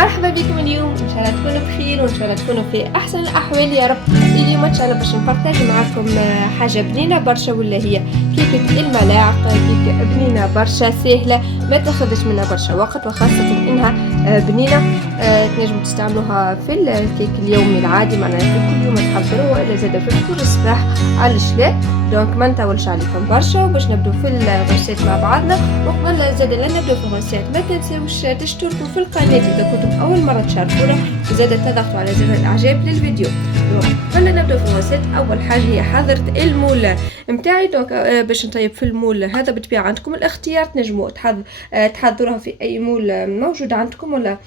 مرحبا بكم اليوم، ان شاء الله تكونوا بخير وان شاء الله تكونوا في احسن الاحوال يا رب. اليوم ان شاء الله باش نبارطاج معكم حاجه بنينه برشا، ولا هي كيكه الملاعق. كيكه بنينه برشا سهله، ما تاخذش منها برشا وقت، وخاصه انها بنينه. تنجموا تستعملوها في الكيك اليومي العادي، معناها في كل يوم تحضروه، ولا زاده في الفطور الصباح على الشلاء. دونك ما نطولش عليكم برشا، وباش نبدو في الغوسيت مع بعضنا. وقبل زاد لا نبدو في الغوسيت، ما تنسوش تشتركوا في القناه اذا كنتم اول مره تشاركونا، وزاد تضغطوا على زر الاعجاب للفيديو. قبل نبدو في الغوسيت، اول حاجه هي حضرت المول نتاعي. دونك باش نطيب في المول هذا بالطبيعه عندكم الاختيار، تنجموا تحضروها في اي مول موجود عندكم، ولا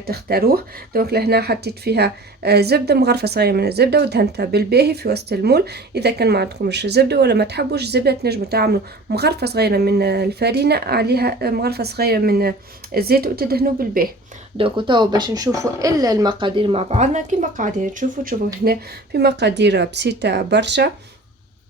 تختاروه. دونك لهنا حطيت فيها زبده مغرفه صغيره من الزبده، ودهنتها بالباهي في وسط المول. اذا كان ما عندكمش زبده ولا ما تحبوش زبده، تنجموا تعملوا مغرفه صغيره من الفرينه، عليها مغرفه صغيره من الزيت، وتدهنوا بالباهي. دوك تو باش نشوفوا المقادير مع بعضنا. كيما قاعدين تشوفوا هنا في مقادير بسيطه برشا.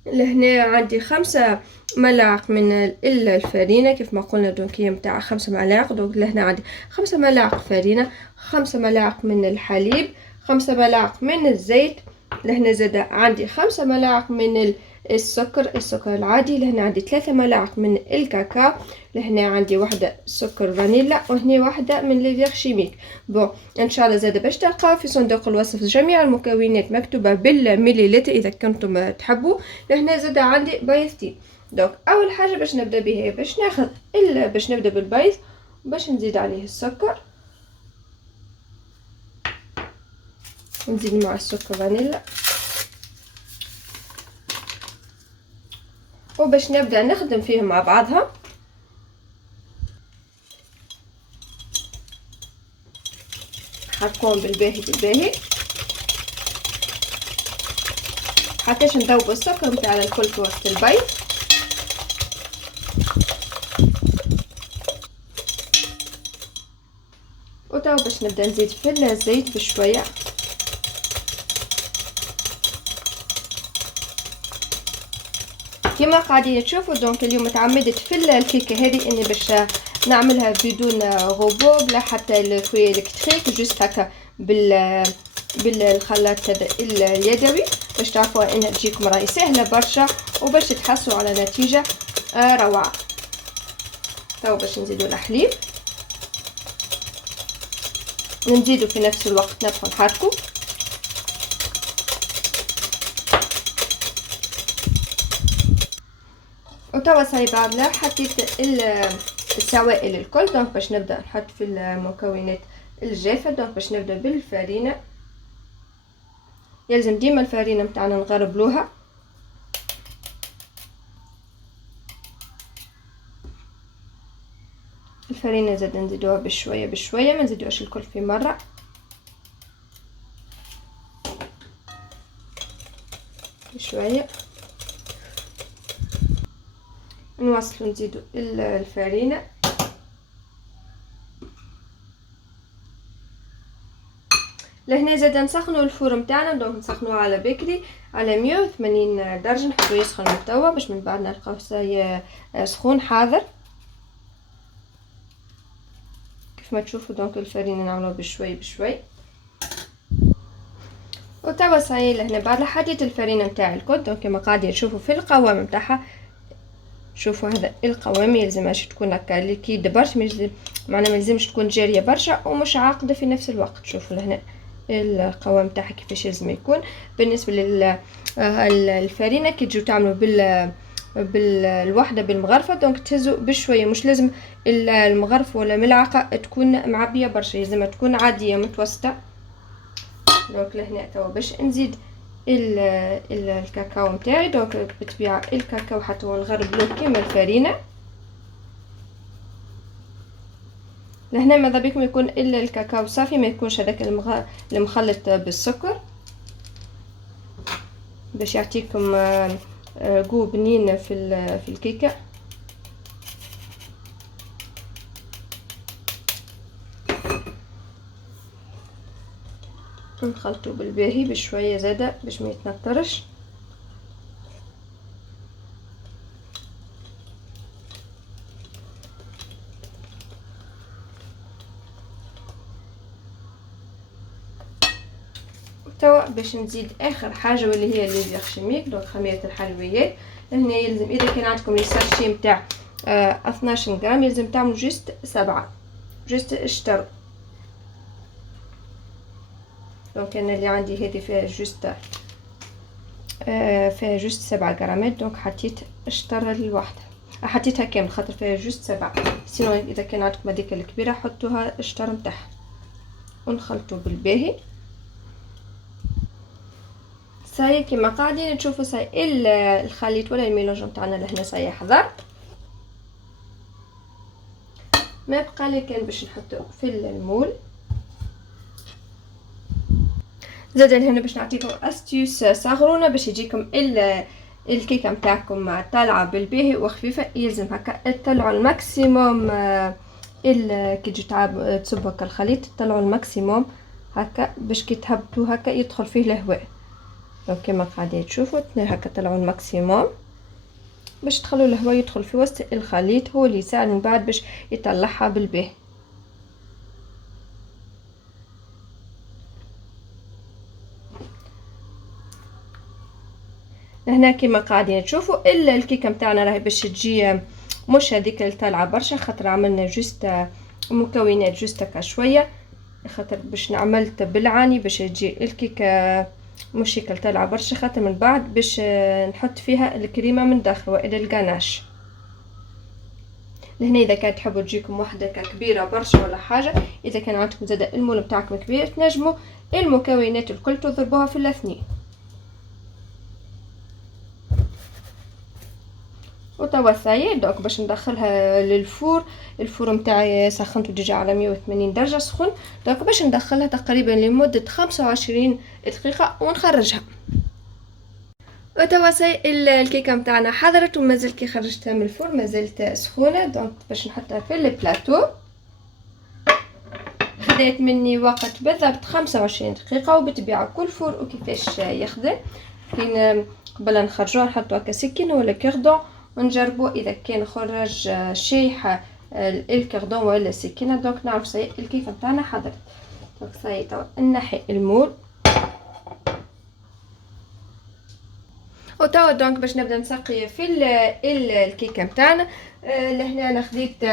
لهنا عندي 5 ملاعق من الفرينة كيف ما قلنا، دونك هي متاع 5 ملاعق. دونك لهنا عندي 5 ملاعق فرينة، 5 ملاعق من الحليب، 5 ملاعق من الزيت. لهنا زاد عندي 5 ملاعق من السكر العادي. لهنا عندي 3 ملاعق من الكاكاو. لهنا عندي واحدة سكر فانيلا، وهنا واحدة من ليفيغ شيميك. بون ان شاء الله زاد باش تلقاو في صندوق الوصف جميع المكونات مكتوبة بالمليلتر اذا كنتم تحبوا. لهنا زاد عندي بيضتين. دونك اول حاجة باش نبدا بها، باش نبدا بالبيض، باش نزيد عليه السكر، نزيد مع السكر فانيلا، وباش نبدا نخدم فيهم مع بعضها. حركون بالباهي حتىش نذوب السكر متاعنا الكل في وسط البيض. وتو باش نبدا نزيد في الزيت بشويه. كما قاعدين تشوفوا، دونك اليوم تعمدت في الكيكه هذه اني باش نعملها بدون غوبو، بلا حتى الكوي الكتريك، جوست هكا بالخلاط هذا اليدوي، باش تعرفوا انها تجيكم راهي سهله برشا، وباش تحصلوا على نتيجه روعه. تو باش نزيدوا الحليب، نزيدوا في نفس الوقت نبقى نحركوا. وتوا صاي بعد حطيت السوائل الكل. دونك باش نبدا نحط في المكونات الجافه. دونك باش نبدا بالفرينه، يلزم ديما الفرينه متاعنا نغربلوها. الفرينه زاد نزيدوها بشويه ما نزيدوهاش الكل في مره. بشويه نواصلوا نزيدوا الفرينه. لهنا زاد نسخنوا الفور متاعنا. دونك نسخنوه على بكري على 180 درجه، نحطو يسخن من توا باش من بعد نلقاوه سخون حاضر. كيف ما تشوفوا دونك الفرينه نعملوها بشوي. وتوا صاي لهنا بعد حطيت الفرينه نتاعي الكل. دونك كما قاعدين تشوفوا في القوام نتاعها، شوفوا هذا القوام يلزمهاش تكون هكا ليكيد برشا، معناها ملزمش تكون جاريه برشا ومش عاقده في نفس الوقت. شوفوا لهنا القوام تاعها كيفاش لازم يكون. بالنسبه للفرينه كي تجوا تعملوا بالوحده بالمغرفه، دونك تهزوا بشويه، مش لازم المغرفه ولا ملعقه تكون معبيه برشا، لازم تكون عاديه متوسطه. دونك لهنا توا باش نزيد الكاكاو نتاعي. دونك بالطبيعه الكاكاو حتى هو نغربلوه كيما الفرينه. لهنا ماذا بكم يكون الا الكاكاو صافي، ما يكونش هذاك المخلط بالسكر، باش يعطيكم جو بنين في الكيكه. نخلطو بالباهي بشويه زاده باش ما يتنطرش. توا باش نزيد اخر حاجه واللي هي لي فيرشيميك، دونك خميره الحلويات. هنا يلزم اذا كان عندكم لي ساشي نتاع 12 غرام يلزم تعملوا جوست 7، جوست اشتروا. دونك انا اللي عندي هذه فيها جوست 7 غرامات، دونك حطيت اشتر الواحده، حطيتها كامل خاطر فيها جوست 7. سينو اذا كان عندكم هذيك الكبيره حطوها اشتر نتاعها ونخلطوا بالباهي. صاي كيما قاعدين تشوفوا صاي الخليط ولا الميلونج نتاعنا لهنا صاي حضر. ما بقى لي كان باش نحطو في المول. زاد هنا باش نعطيكم استيوس صغرونه باش يجيكم الكيكه نتاعكم طالعه بالباهي وخفيفه. يلزم هكا تطلعوا الماكسيموم كي تجي تصبوا هكا الخليط تطلعوا الماكسيموم هكا باش كي تهبطوا هكا يدخل فيه الهواء. دونك كما قاعدين تشوفوا هكا طلعوا الماكسيموم باش تخلوا الهواء يدخل في وسط الخليط، هو اللي يساعد من بعد باش يطلعها بالباهي. هنا كما قاعدين تشوفوا الا الكيكه نتاعنا راهي باش تجي مش هذيك اللي طالعه برشا، خاطر عملنا جوست مكونات جوست هكا شويه، خاطر باش نعملت بالعاني باش تجي الكيكه مش هيك طالعه برشا، خاطر من بعد باش نحط فيها الكريمه من داخل والى الغناش. لهنا اذا كانت تحبوا تجيكم وحده كبيره برشا ولا حاجه، اذا كان عندكم زاد المول بتاعكم كبير تنجموا المكونات الكل تضربوها في الاثنين. وتوا ثاي دونك باش ندخلها للفور. الفور نتاعي سخنته ديجا على 180 درجه سخون، دونك باش ندخلها تقريبا لمده 25 دقيقه ونخرجها. وتوا ساي الكيكه نتاعنا حضرت ومازال كي خرجتها من الفور مازالت سخونه، دونك باش نحطها في البلاطو. خدات مني وقت بالضبط 25 دقيقه، وبالطبيعه كل فور وكيفاش يخدم. كاين قبل نخرجوها نحطو هكا سكينه ولا كيردون ونجربو اذا كان خرج شايحه الكردون ولا السكينه، دونك نعرف صاي الكيكه نتاعنا حضرت. دونك صاي توا نحي المول. وتوا دونك باش نبدا نسقي في الكيكه نتاعنا. لهنا انا خديت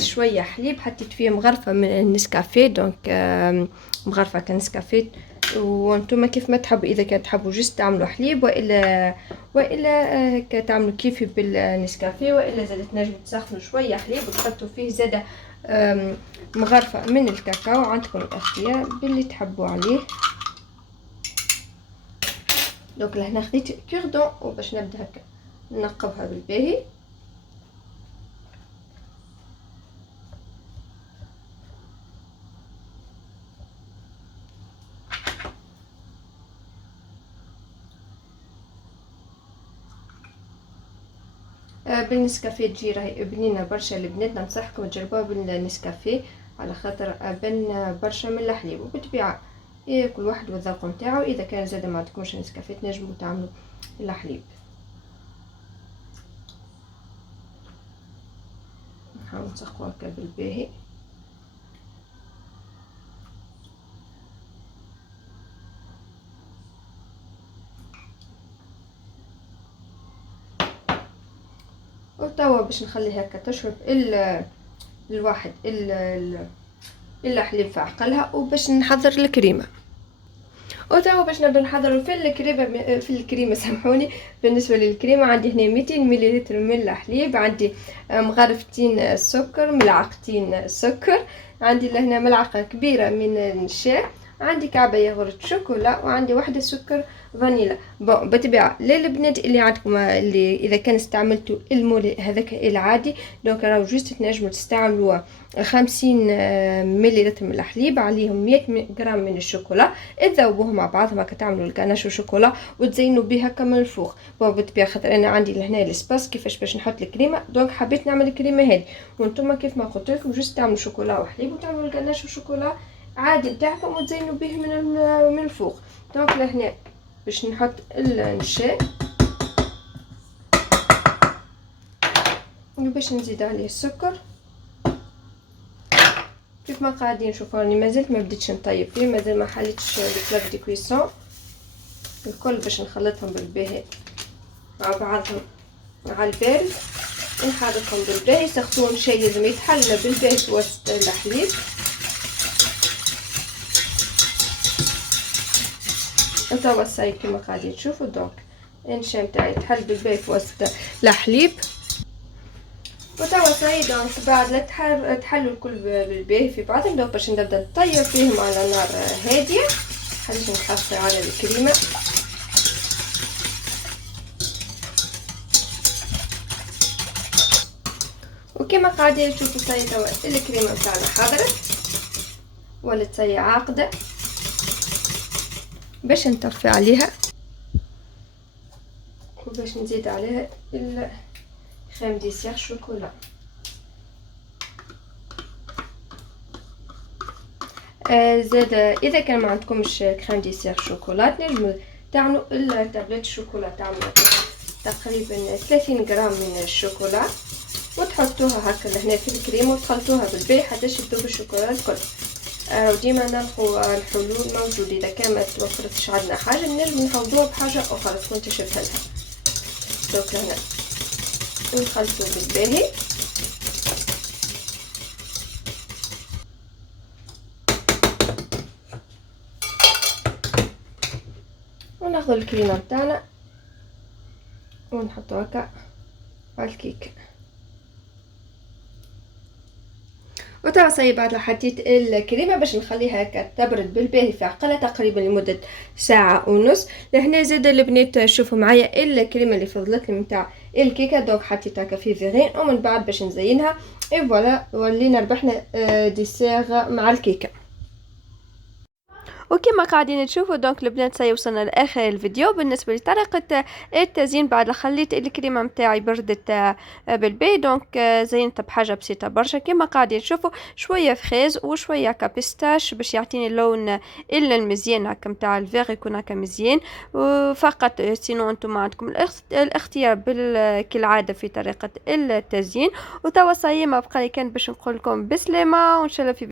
شويه حليب، حطيت فيه مغرفه من النسكافيه، دونك مغرفه كنسكافيه. وانتم كيف ما تحبوا، اذا كان تحبوا جست تعملوا حليب والا تعملوا كيفي بالنسكافيه، والا زاد تنجموا تسخنوا شويه حليب وتحطوا فيه زاد مغرفه من الكاكاو. عندكم الاختيار باللي تحبوا عليه. دونك لهنا خديت كيردون وباش نبدا هكا نقبها بالباهي. بالنسكافيه تجي راهي بنينه برشا. البنات ننصحكم تجربوها بالنسكافيه على خاطر بن برشا من الحليب. وبالطبيعه كل واحد والذوق نتاعو، اذا كان زاد ما عندكمش نسكافيه تنجموا تعملوا الحليب. نحاول نسخو هكا بالباهي. وتوا باش نخليها هكا تشرب الواحد الحليب في عقلها، وباش نحضر الكريمه. وتوا باش نبدا نحضروا في الكريمه سامحوني. بالنسبه للكريمه عندي هنا 200 مليلتر من الحليب، عندي مغرفتين سكر، ملعقتين سكر، عندي لهنا ملعقه كبيره من النشا، عندي كعبه ياغورت شوكولا، وعندي واحدة سكر فانيلا. بون بالطبيعه للبنات اللي عندكم اللي اذا كان استعملتوا المول هذاك العادي، دونك راهو جوست تنجموا تستعملوا 50 مليلتر من الحليب عليهم 100 غرام من الشوكولا، تذوبوهم مع بعضهم هكا تعملوا الكناش والشوكولا وتزينوا بها كما الفوق. بون بالطبيعه خاطر انا عندي لهنا الاسباس كيفاش باش نحط الكريمه، دونك حبيت نعمل الكريمه هذه. وانتم كيف ما قلت لكم جوست تعملوا شوكولا وحليب وتعملوا الكناش والشوكولا عادي بتاعكم وتزينوا به من الفوق. دونك لهنا باش نحط النشا وباش نزيد عليه السكر كيف كيف ما قاعدين نشوفوا راني مازلت ما بديتش نطيب فيه، مازال ما حليتش البلاك دي كويسون الكل باش نخلطهم بالباهي مع بعضهم على البارد، نحركهم بالباهي. سخطون شي لازم يتحلى بالباهي في وسط الحليب. وتوا الصاي كيما قاعدين تشوفوا دونك النشا متاعي يتحل بالباهي في وسط الحليب. وتوا صاي دونك بعد لا تحلوا الكل بالباهي في بعضهم، دونك باش نبدا نطيب فيهم على نار هاديه. خليش نحصر على الكريمه. وكما قاعدين تشوفوا صاي توا الكريمه متاعنا حضرت ولات صاي عاقده. باش نطفي عليها وباش نزيد عليها الكريم ديسير شوكولا. زاد اذا كان ما عندكمش كريم ديسير شوكولا تنجموا تعملوا التابلت الشوكولا، تعملوا تقريبا 30 غرام من الشوكولا وتحطوها هكا لهنا في الكريم وتخلطوها بالباهي حتى تذوب الشوكولا الكل. وديما نلقوا الحلول موجود، اذا كان ما توفرتش عندنا حاجه نجم نعوضوها بحاجه اخرى تكون تشبه لها. دوك هنا نخلطو بالباهي وناخذ الكريمه نتاعنا ونحطو هكا على الكيك. وتوا صاي بعد حطيت الكريمه باش نخليها هكا تبرد بالباهي في عقله تقريبا لمده ساعه ونص. لهنا زاد البنات شوفوا معايا الكريمه اللي فضلت لي نتاع الكيكه، دونك حطيتها هكا في فيغين ومن بعد باش نزينها اي فوالا ولينا ربحنا ديسير مع الكيكه. وكما قاعدين تشوفوا دونك البنات سي وصلنا لاخر الفيديو. بالنسبه لطريقه التزيين بعد خليت الكريمه متاعي بردت بالبي، دونك زينتها بحاجه بسيطه برشا. كما قاعدين تشوفوا شويه فريز وشويه كابيستاش باش يعطيني اللون الا المزيان هكا متاع الفيغ يكون هكا مزيان فقط. سينو انتم عندكم الاختيار كالعاده في طريقه التزيين. وتوا صاي ما بقى لي كان باش نقول لكم بسلامه وان شاء الله في